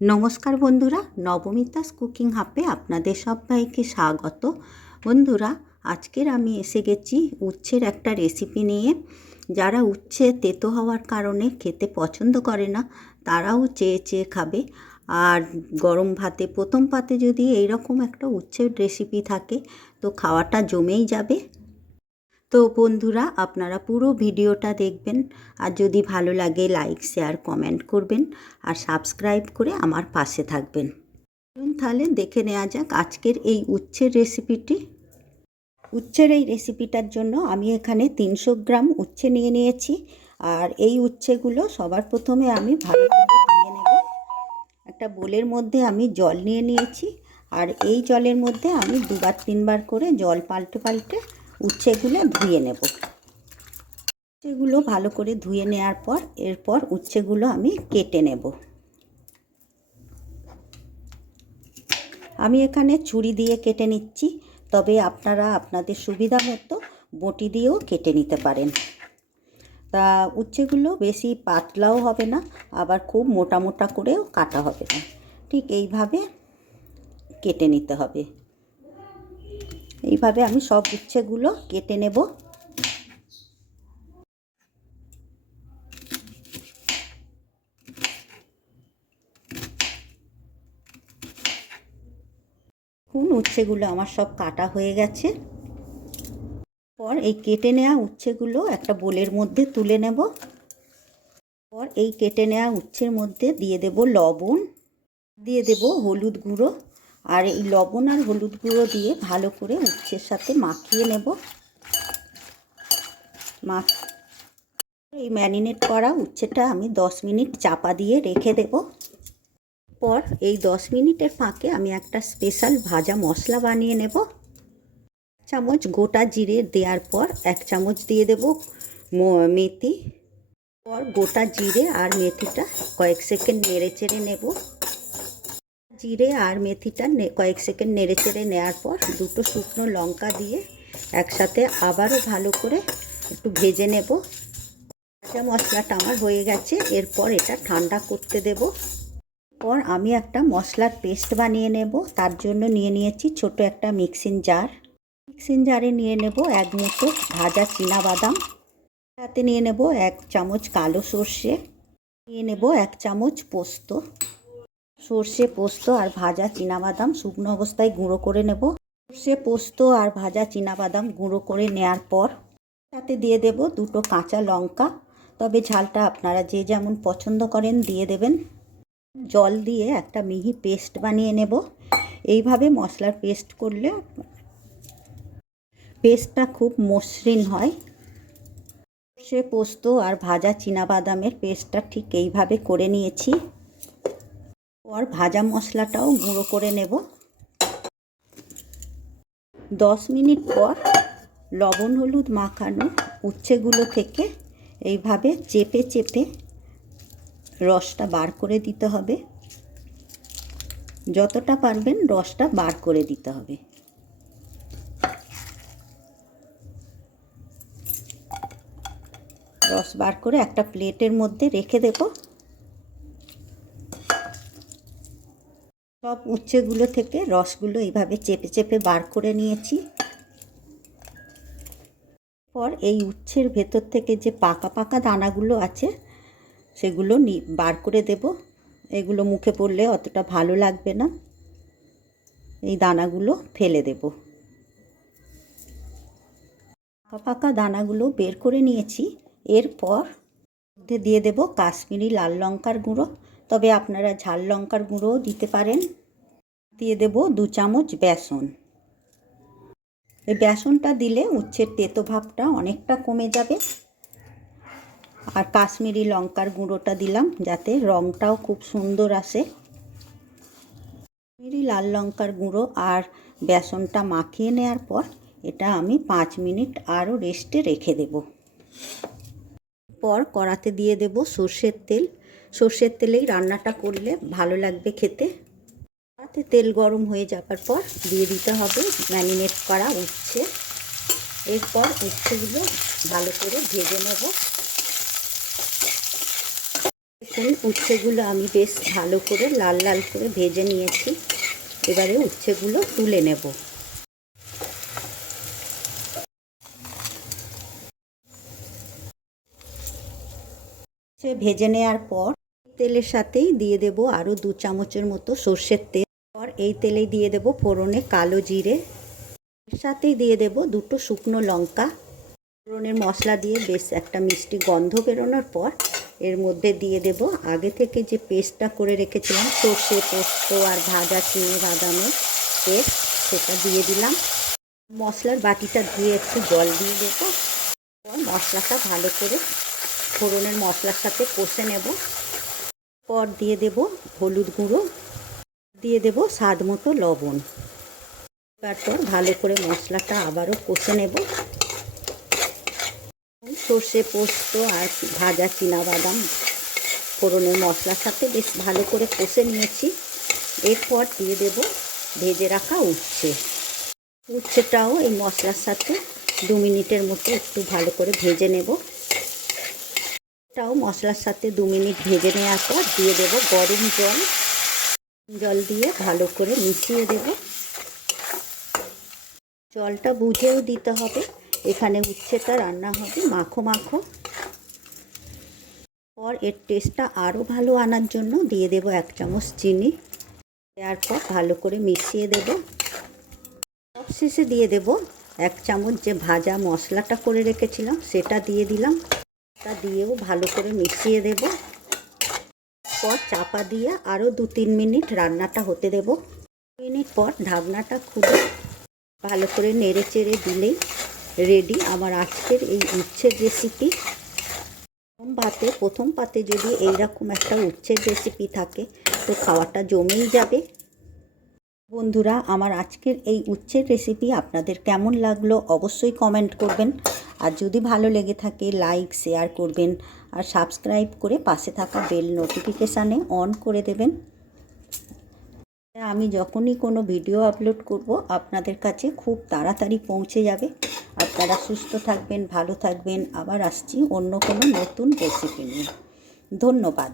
নমস্কার বন্ধুরা, নবমিতাস কুকিং হাপে আপনাদের সবাইকে স্বাগত। বন্ধুরা, আজকের আমি এসে গেছি উচ্ছের একটা রেসিপি নিয়ে। যারা উচ্ছে তেতো হওয়ার কারণে খেতে পছন্দ করে না, তারাও চেয়ে চেয়ে খাবে। আর গরম ভাতে, প্রথম পাতে যদি এইরকম একটা উচ্ছের রেসিপি থাকে, তো খাওয়াটা জমেই যাবে। তো বন্ধুরা, আপনারা পুরো ভিডিওটা দেখবেন। আর যদি ভালো লাগে লাইক শেয়ার কমেন্ট করবেন। আর সাবস্ক্রাইব করে আমার পাশে থাকবেন। তাহলে দেখে নেওয়া যাক আজকের এই উচ্ছের রেসিপিটি উচ্ছের এই রেসিপিটার জন্য আমি এখানে তিনশো গ্রাম উচ্ছে নিয়ে নিয়েছি। আর এই উচ্ছেগুলো সবার প্রথমে আমি ভালো করে নেব। একটা বোলের মধ্যে আমি জল নিয়ে নিয়েছি। আর এই জলের মধ্যে আমি দুবার তিনবার করে জল পাল্টে পাল্টে উচ্ছেগুলো ধুয়ে নেব। উচ্ছেগুলো ভালো করে ধুয়ে নেওয়ার পর, এরপর উচ্ছেগুলো আমি কেটে নেব। আমি এখানে ছুরি দিয়ে কেটে নিচ্ছি, তবে আপনারা আপনাদের সুবিধা মতো বটি দিয়েও কেটে নিতে পারেন। তা উচ্ছেগুলো বেশি পাতলাও হবে না, আবার খুব মোটা মোটা করেও কাটা হবে না। ঠিক এইভাবে কেটে নিতে হবে। এইভাবে আমি সব উচ্ছেগুলো কেটে নেব। কোন উচ্ছেগুলো আমার সব কাটা হয়ে গেছে। পর এই কেটে নেওয়া উচ্ছেগুলো একটা বোলের মধ্যে তুলে নেব। পর এই কেটে নেওয়া উচ্ছের মধ্যে দিয়ে দেব লবণ, দিয়ে দেব হলুদ গুঁড়ো। আর এই লবণ আর হলুদ গুঁড়ো দিয়ে ভালো করে উচ্ছের সাথে মাখিয়ে নেব। মাখ এই ম্যারিনেট করা উচ্ছেটা আমি দশ মিনিট চাপা দিয়ে রেখে দেব। পর এই দশ মিনিটের ফাঁকে আমি একটা স্পেশাল ভাজা মশলা বানিয়ে নেব। চামচ গোটা জিরে দেওয়ার পর এক চামচ দিয়ে দেব মেথি। পর গোটা জিরে আর মেথিটা কয়েক সেকেন্ড নেড়ে চেড়ে নেব। জিরে আর মেথিটা কয়েক সেকেন্ড নেড়ে চেড়ে নেওয়ার পর দুটো শুকনো লঙ্কা দিয়ে একসাথে আবারও ভালো করে একটু ভেজে নেব। কাঁচা মশলাটা আমার হয়ে গেছে, এরপর এটা ঠান্ডা করতে দেব। পর আমি একটা মশলার পেস্ট বানিয়ে নেব, তার জন্য নিয়ে নিয়েছি ছোট একটা মিক্সিং জার। মিক্সিং জারে নিয়ে নেব এক মুঠো ভাজা বাদাম তাতে নিয়ে নেব এক চামচ কালো সর্ষে। নিয়ে নেব এক চামচ পোস্ত। সর্ষে পোস্ত আর ভাজা বাদাম শুকনো অবস্থায় গুঁড়ো করে নেব। সর্ষে পোস্ত আর ভাজা বাদাম গুঁড়ো করে নেয়ার পর তাতে দিয়ে দেব দুটো কাঁচা লঙ্কা। তবে ঝালটা আপনারা যে যেমন পছন্দ করেন দিয়ে দেবেন। জল দিয়ে একটা মিহি পেস্ট বানিয়ে নেব। এইভাবে মশলার পেস্ট করলে পেস্টটা খুব মসৃণ হয়। সে পোস্ত আর ভাজা বাদামের পেস্টটা ঠিক এইভাবে করে নিয়েছি। পর ভাজা মশলাটাও গুঁড়ো করে নেব। দশ মিনিট পর লবণ হলুদ মাখানো উচ্ছেগুলো থেকে এইভাবে চেপে চেপে রসটা বার করে দিতে হবে। যতটা পারবেন রসটা বার করে দিতে হবে। রস বার করে একটা প্লেটের মধ্যে রেখে দেব। সব উচ্ছেগুলো থেকে রসগুলো এইভাবে চেপে চেপে বার করে নিয়েছি। পর এই উচ্ছের ভেতর থেকে যে পাকা পাকা দানাগুলো আছে, সেগুলো বার করে দেব। এগুলো মুখে পড়লে অতটা ভালো লাগবে না। এই দানাগুলো ফেলে দেব। পাকা পাকা দানাগুলো বের করে নিয়েছি। এরপর মধ্যে দিয়ে দেব কাশ্মীরি লাল লঙ্কার গুঁড়ো। তবে আপনারা ঝাল লঙ্কার গুঁড়োও দিতে পারেন। দিয়ে দেব দু চামচ বেসন। এই বেসনটা দিলে উচ্ছের তেতো ভাবটা অনেকটা কমে যাবে। আর কাশ্মীরি লঙ্কার গুঁড়োটা দিলাম যাতে রঙটাও খুব সুন্দর আসে। কাশ্মীরি লাল লঙ্কার গুঁড়ো আর বেসনটা মাখিয়ে নেওয়ার পর এটা আমি পাঁচ মিনিট আরও রেস্টে রেখে দেব। পর কড়াতে দিয়ে দেব সর্ষের তেল। সর্ষের তেলেই রান্নাটা করলে ভালো লাগবে খেতে। কড়াতে তেল গরম হয়ে যাবার পর দিয়ে দিতে হবে, ম্যারিনেট করা উচ্ছে। এরপর উচ্ছেগুলো ভালো করে ভেজে নেব। দেখুন, উচ্ছেগুলো আমি বেশ ভালো করে লাল লাল করে ভেজে নিয়েছি। এবারে উচ্ছেগুলো তুলে নেব। ভেজে নেওয়ার পর তেলের সাথেই দিয়ে দেব আরও দু চামচের মতো সর্ষের তেল। এই তেলেই দিয়ে দেব ফোড়নে কালো জিরে। এর সাথেই দিয়ে দেব দুটো শুকনো লঙ্কা। ফোড়নের মশলা দিয়ে বেশ একটা মিষ্টি গন্ধ বেরোনোর পর এর মধ্যে দিয়ে দেব আগে থেকে যে পেস্টটা করে রেখেছিলাম, সর্ষে পোস্ত আর ভাজা চিনি বাদামের পেস্ট, সেটা দিয়ে দিলাম। মশলার বাটিটা দিয়ে একটু জল দিয়ে দেবো। মশলাটা ভালো করে ফোড়নের মশলার সাথে কষে নেব। পর দিয়ে দেব হলুদ গুঁড়ো। দিয়ে দেব স্বাদ মতো লবণ। তারপর ভালো করে মশলাটা আবারও কষে নেব। সর্ষে পোস্ত আর ভাজা বাদাম ফোড়নের মশলার সাথে বেশ ভালো করে কষে নিয়েছি। এরপর দিয়ে দেব ভেজে রাখা উচ্ছে। উচ্ছেটাও এই মশলার সাথে দু মিনিটের মতো একটু ভালো করে ভেজে নেব। এটাও মশলার সাথে দু মিনিট ভেজে নেওয়ার পর দিয়ে দেব গরম জল। জল দিয়ে ভালো করে মিশিয়ে দেব। জলটা বুঝেও দিতে হবে, এখানে উচ্ছেটা রান্না হবে মাখো মাখো। পর এর টেস্টটা আরও ভালো আনার জন্য দিয়ে দেব এক চামচ চিনি। দেওয়ার পর ভালো করে মিশিয়ে দেব। সবশেষে দিয়ে দেব এক চামচ যে ভাজা মশলাটা করে রেখেছিলাম, সেটা দিয়ে দিলাম। তা দিয়েও ভালো করে মিশিয়ে দেব। পর চাপা দিয়ে আরও দু তিন মিনিট রান্নাটা হতে দেব। মিনিট পর ঢাকনাটা খুলে ভালো করে নেড়ে চেড়ে দিলেই রেডি আমার আজকের এই উচ্ছের রেসিপি প্রথম পাতে প্রথম পাতে যদি এইরকম একটা উচ্ছের রেসিপি থাকে, তো খাওয়াটা জমেই যাবে। বন্ধুরা, আমার আজকের এই উচ্ছের রেসিপি আপনাদের কেমন লাগল অবশ্যই কমেন্ট করবেন। আর যদি ভালো লেগে থাকে লাইক শেয়ার করবেন আর সাবস্ক্রাইব করে পাশে থাকা বেল নোটিফিকেশানে অন করে দেবেন। আমি যখনই কোনো ভিডিও আপলোড করব, আপনাদের কাছে খুব তাড়াতাড়ি পৌঁছে যাবে। আপনারা সুস্থ থাকবেন, ভালো থাকবেন। আবার আসছি অন্য কোনো নতুন রেসিপি নিয়ে। ধন্যবাদ।